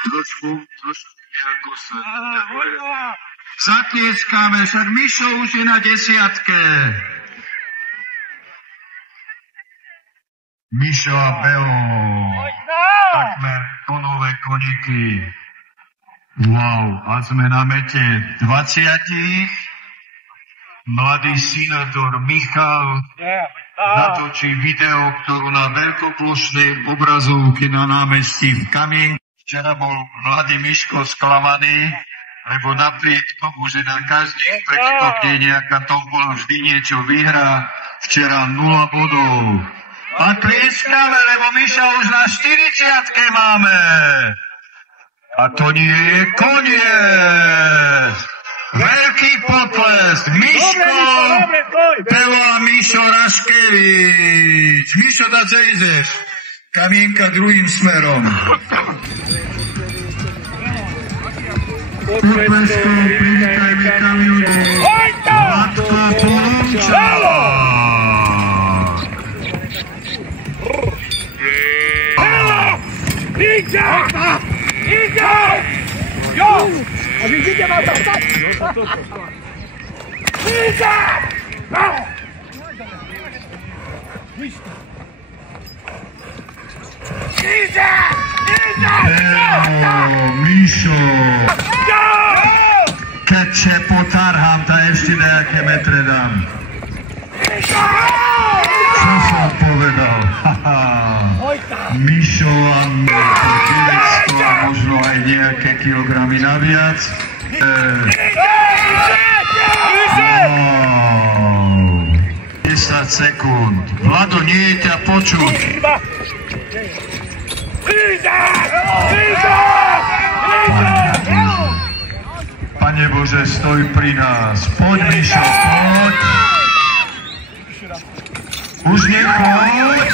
Trošku nejako sa... Zatlieskáme, však Mišo už je na 10. Mišo a Beo. Takmer tonové koníky. Wow, a sme na mete 20. Mladý senátor Michal natočí video, ktorú na veľkoplošnej obrazovke na námestí v Kamien. Včera bol mladý Miško sklamaný, lebo napriek tomu, že na každých pretekoch je nejaká tombola, vždy niečo vyhrá. Včera 0 bodov. A tlieskame, lebo Miša už na 40-ke máme. A to nie je koniec. Veľký potlesk. Miško, Beo a Mišo Raškevič. Mišo, da čo ideš? Kamienka druhým smerom. Potleskom privítajme Kamienku. Matko Polomča. Idzie! Jo! A widzicie, ma to wstać! Idzie! Idzie! Mišo! Keď se potarhám, ta ešte nejaké metre dám. Čo som povedal? Mišo a protivectvo a možno aj nejaké kilogramy naviac. 10 sekúnd. Vlado, nie je ťa počuť. Pane Bože, stoj pri nás. Poď, Mišo, poď. Už nechoď.